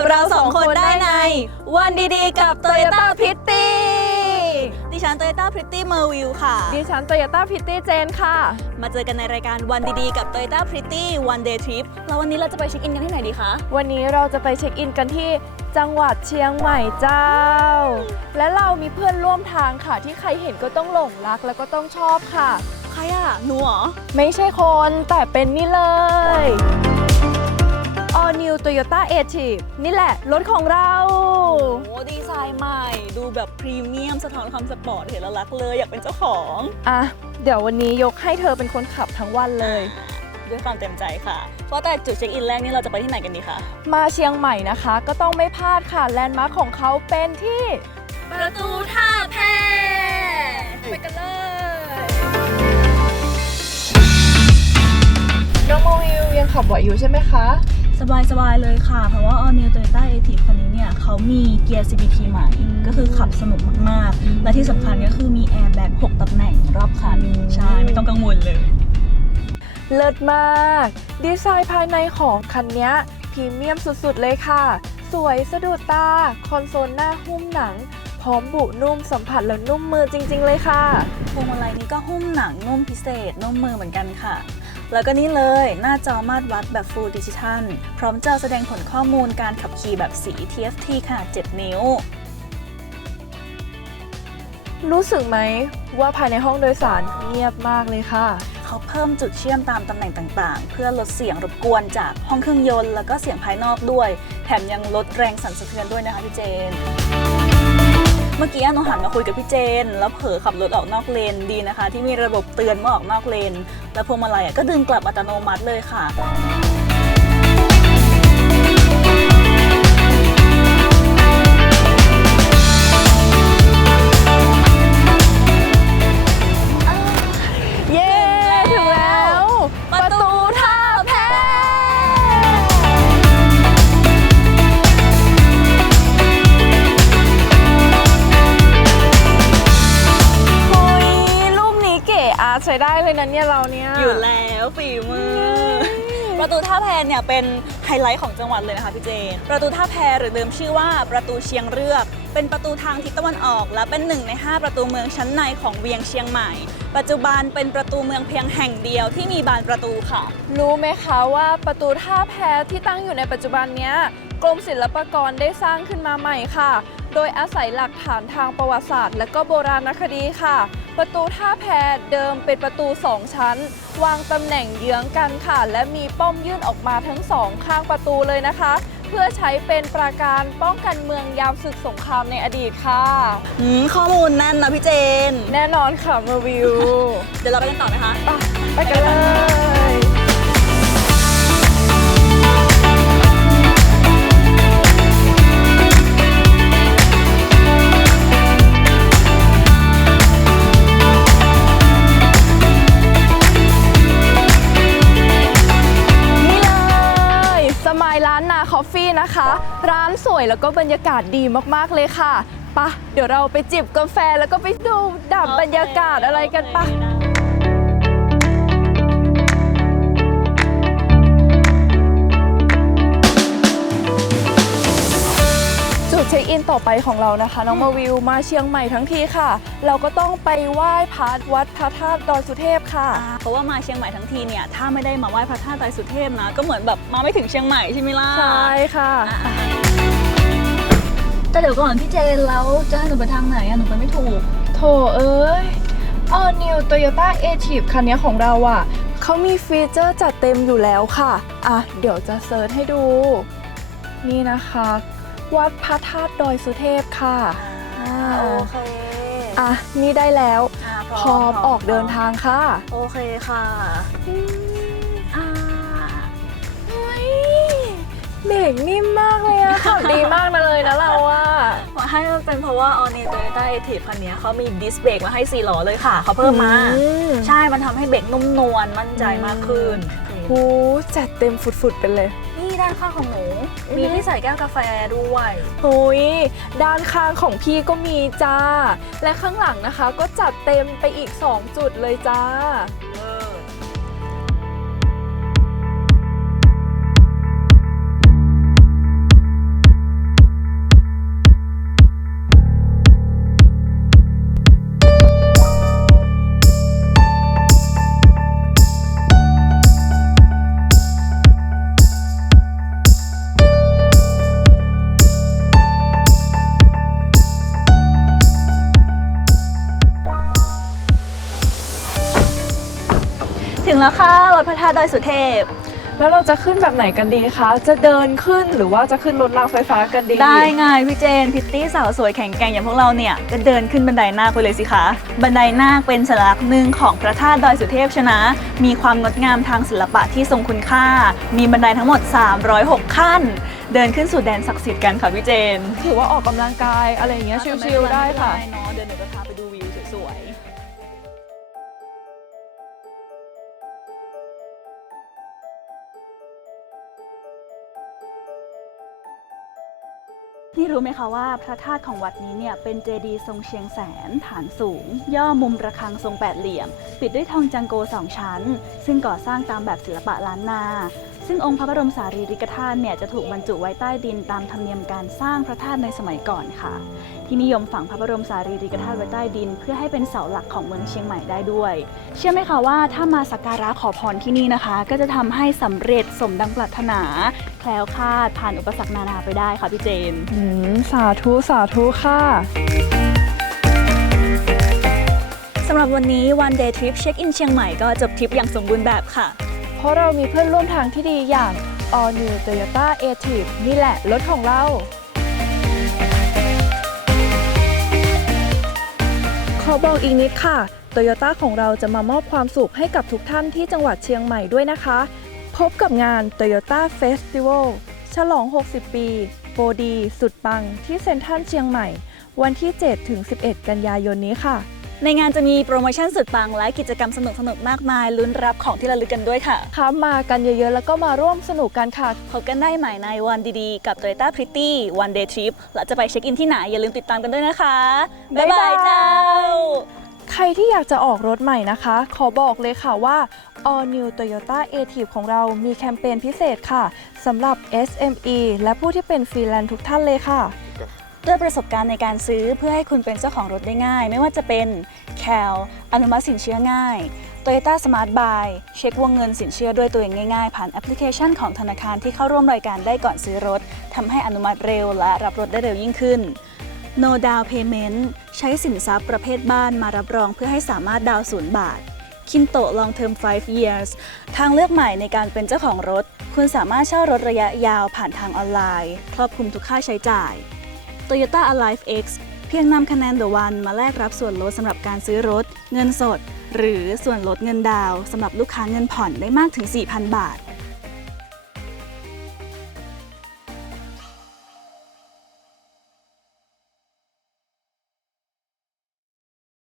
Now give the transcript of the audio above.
กับเราสองคนได้ใน วันดีๆ กับ Toyota Pretty ดิฉัน Toyota Pretty m e r v i l ค่ะ ดิฉันโตโยต้าพิตตี้เจนค่ะ มาเจอกันในรายการวันดีๆ กับ Toyota Pretty One Day Trip แล้ววันนี้เราจะไปเช็คอินกันที่ไหนดีคะ วันนี้เราจะไปเช็คอินกันที่จังหวัดเชียงใหม่เจ้า และเรามีเพื่อนร่วมทางค่ะ ที่ใครเห็นก็ต้องหลงรักแล้วก็ต้องชอบค่ะ ใครอะหนูเหรอ ไม่ใช่คนแต่เป็นนี่เลย All New Toyota a t i v นี่แหละ รถของเรา โอ้ดีไซน์ใหม่ ดูแบบพรีเมียมสะท้อนความสปอร์ตเห็นแล้วรักเลยอยากเป็นเจ้าของอะ เดี๋ยววันนี้ยกให้เธอเป็นคนขับทั้งวันเลย ด้วยความเต็มใจค่ะเพราะแต่จุดเช็คอินแรกนี่เราจะไปที่ไหนกันดีคะ มาเชียงใหม่นะคะ ก็ต้องไม่พลาดค่ะ แลนด์มาร์คของเขาเป็นที่ ประตูท่าแพไปกันเลยน้องโมวิวยังขับไหวอยู่ใช่ไหมคะ สบายสบายๆเลยค่ะ เพราะว่า All New Toyota a t i v คันนี้เนี่ยเขามีเกียร์ CVT ใหม่อืมก็คือขับสนุกมากอืมๆและที่สำคัญก็คือมีแอร์แบ็ก6ตำแหน่งรอบคันอืมใช่ ไม่ต้องกังวลเลย เลิศมาก ดีไซน์ภายในของคันนี้พรีเมียมสุดๆเลยค่ะ สวยสะดุดตา คอนโซลหน้าหุ้มหนังพร้อมบุนุ่มสัมผัสแล้วนุ่มมือจริง ๆ เลยค่ะพวงมาลัยนี้ก็หุ้มหนังนุ่มพิเศษ นุ่มมือเหมือนกันค่ะ แล้วก็นี่เลยหน้าจอมาตรวัดแบบ Full Digital พร้อมจอแสดงผลข้อมูลการขับขี่แบบสี TFT ขนาด 7 นิ้ว รู้สึกไหมว่าภายในห้องโดยสารเงียบมากเลยค่ะ เขาเพิ่มจุดเชื่อมตามตำแหน่งต่างๆ เพื่อลดเสียงรบกวนจากห้องเครื่องยนต์ แล้วก็เสียงภายนอกด้วย แถมยังลดแรงสั่นสะเทือนด้วยนะคะพี่เจน เมื่อกี้หนูหันมาคุยกับพี่เจน แล้วเผลอขับรถออกนอกเลนดีนะคะ ที่มีระบบเตือนเมื่อออกนอกเลน แล้วพวงมาลัยก็ดึงกลับอัตโนมัติเลยค่ะ ท่าแพเนี่ยเป็นไฮไลท์ของจังหวัดเลยนะคะพี่เจน ประตูท่าแพหรือเดิมชื่อว่าประตูเชียงเรือก เป็นประตูทางทิศตะวันออก และเป็นหนึ่งใน 5 ประตูเมืองชั้นในของเวียงเชียงใหม่ ปัจจุบันเป็นประตูเมืองเพียงแห่งเดียวที่มีบานประตูค่ะ รู้ไหมคะว่าประตูท่าแพที่ตั้งอยู่ในปัจจุบันเนี้ยกรมศิลปากรได้สร้างขึ้นมาใหม่ค่ะ โดยอาศัยหลักฐานทางประวัติศาสตร์ และก็โบราณคดีค่ะ ประตูท่าแพเดิมเป็นประตู 2 ชั้น วางตำแหน่งเยื้องกันค่ะ และมีป้อมยื่นออกมาทั้งสองข้างประตูเลยนะคะ เพื่อใช้เป็นปราการป้องกันเมืองยามศึกสงครามในอดีตค่ะอืมข้อมูลแน่นนะพี่เจน แน่นอนค่ะมาวิว เดี๋ยวเราไปกันต่อไหมคะ ไปกันเลย วยแล้วก็บรรยากาศดีมากๆเลยค่ะปะเดี๋ยวเราไปจิบกาแฟแล้วก็ไปดูดับบรรยากาศอะไรกันปะจุดเช็คอินต่อไปของเรานะคะ น้องมาวิวมาเชียงใหม่ทั้งทีค่ะ เราก็ต้องไปไหว้พระวัดพระธาตุดอยสุเทพค่ะ เพราะว่ามาเชียงใหม่ทั้งทีเนี่ยถ้าไม่ได้มาไหว้พระธาตุไตรสุเทพนะก็เหมือนแบบมาไม่ถึงเชียงใหม่ใช่ไหมล่ะใช่ค่ะ แต่เดี๋ยวก่อนพี่เจนแล้วจะให้หนูไปทางไหนอะหนูไปไม่ถูก โถเอ้ย All New Toyota a t i v คันนี้ของเราอะ เขามีฟีเจอร์จัดเต็มอยู่แล้วค่ะ อะ เดี๋ยวจะเซิร์ชให้ดู นี่นะคะ วัดพระธาตุดอยสุเทพค่ะอ่าอ่าโอเค อะ นี่ได้แล้วอ่าพร้อมออกเดินทางค่ะ โอเคค่ะ เบรกนิ่มมากเลยอะขับดีมากนะเลยนะเราอะให้มันเป็นเพราะว่า All New Toyota a t i v คันนี้เขามีดิสเบรกมาให้4ล้อเลยค่ะ เขาเพิ่มมาอืมใช่ มันทำให้เบรกนุ่มนวลมั่นใจมากขึ้นหูจัดเต็มฟุดๆไปเลย นี่ด้านข้างของหนูอือฮึมีที่ใส่แก้วกาแฟด้วยหุยด้านข้างของพี่ก็มีจ้า และข้างหลังนะคะก็จัดเต็มไปอีก 2 จุดเลยจ้า ระธาตุดอยสุเทพ แล้วเราจะขึ้นแบบไหนกันดีคะ จะเดินขึ้นหรือว่าจะขึ้นรถรางไฟฟ้ากันดี ได้ไงพี่เจนพิตตี้สาวสวยแข็งแกร่งอย่างพวกเราเนี่ยก็เดินขึ้นบันไดนาคไปเลยสิคะ บันไดนาคเป็นสัญลักษณ์หนึ่งของพระธาตุดอยสุเทพชนะ มีความงดงามทางศิลปะที่ทรงคุณค่า มีบันไดทั้งหมด 306 ขั้น เดินขึ้นสู่แดนศักดิ์สิทธิ์กันค่ะพี่เจน ถือว่าออกกำลังกายอะไรอย่างเงี้ยชิลๆได้ค่ะเนาะเดินเดี๋ยวจ นี่รู้ไหมคะว่าพระธาตุของวัดนี้เนี่ยเป็นเจดีย์ทรงเชียงแสนฐานสูง ย่อมุมระฆังทรงแปดเหลี่ยม ปิดด้วยทองจังโกสองชั้น ซึ่งก่อสร้างตามแบบศิลปะล้านนา ซึ่งองค์พระบรมสารีริกธาตุเนี่ยจะถูกบรรจุไว้ใต้ดินตามธรรมเนียมการสร้างพระธาตุในสมัยก่อนค่ะ ที่นิยมฝังพระบรมสารีริกธาตุไว้ใต้ดิน เพื่อให้เป็นเสาหลักของเมืองเชียงใหม่ได้ด้วย เชื่อไหมคะว่าถ้ามาสักการะขอพรที่นี่นะคะ ก็จะทำให้สำเร็จสมดังปรารถนา แคล้วคลาดผ่านอุปสรรคนานาไปได้ค่ะพี่เจน อืมสาธุ สาธุค่ะ สำหรับวันนี้ One Day Trip เช็คอินเชียงใหม่ก็จบทริปอย่างสมบูรณ์แบบค่ะ เพราะเรามีเพื่อนร่วมทางที่ดีอย่าง All New Toyota a t i v นี่แหละ รถของเรา ขอบอกอีกนิดค่ะ โตโยต้าของเราจะมามอบความสุขให้กับทุกท่านที่จังหวัดเชียงใหม่ด้วยนะคะ พบกับงาน Toyota Festival ฉลอง 60 ปี 4D สุดปังที่เซ็นทรัลเชียงใหม่ วันที่ 7 ถึง 11 กันยายนนี้ค่ะ ในงานจะมีโปรโมชั่นสุดปังและกิจกรรมสนุกๆมากมาย ลุ้นรับของที่ระลึกกันด้วยค่ะค่ะมากันเยอะๆ แล้วก็มาร่วมสนุกกันค่ะ พบกันได้ใหม่ในวันดีๆ กับ Toyota Pretty One Day Trip และจะไปเช็คอินที่ไหนอย่าลืมติดตามกันด้วยนะคะ บ๊ายบายเจ้า ใครที่อยากจะออกรถใหม่นะคะ ขอบอกเลยค่ะว่า All New Toyota a t i v ของเรามีแคมเปญพิเศษค่ะสำหรับ SME และผู้ที่เป็นฟรีแลนซ์ทุกท่านเลยค่ะด้วยประสบการณ์ในการซื้อเพื่อให้คุณเป็นเจ้าของรถได้ง่าย ไม่ว่าจะเป็น CAL อนุมัติสินเชื่อง่าย Toyota Smart Buy เช็ควงเงินสินเชื่อด้วยตัวเองง่ายๆ ผ่านแอปพลิเคชันของธนาคารที่เข้าร่วมรายการได้ก่อนซื้อรถทำให้อนุมัติเร็วและรับรถได้เร็วยิ่งขึ้น No Down Payment ใช้สินทรัพย์ประเภทบ้านมารับรองเพื่อให้สามารถดาวศูนย์บาท คินโต Long Term 5 Years ทางเลือกใหม่ในการเป็นเจ้าของรถ คุณสามารถเช่ารถระยะยาวผ่านทางออนไลน์ ครอบคลุมทุกค่าใช้จ่าย Toyota Alive X เพียงนำคะแนน The One มาแลกรับส่วนลดสำหรับการซื้อรถ เงินสด หรือส่วนลดเงินดาวสำหรับลูกค้าเงินผ่อนได้มากถึง 4,000 บาท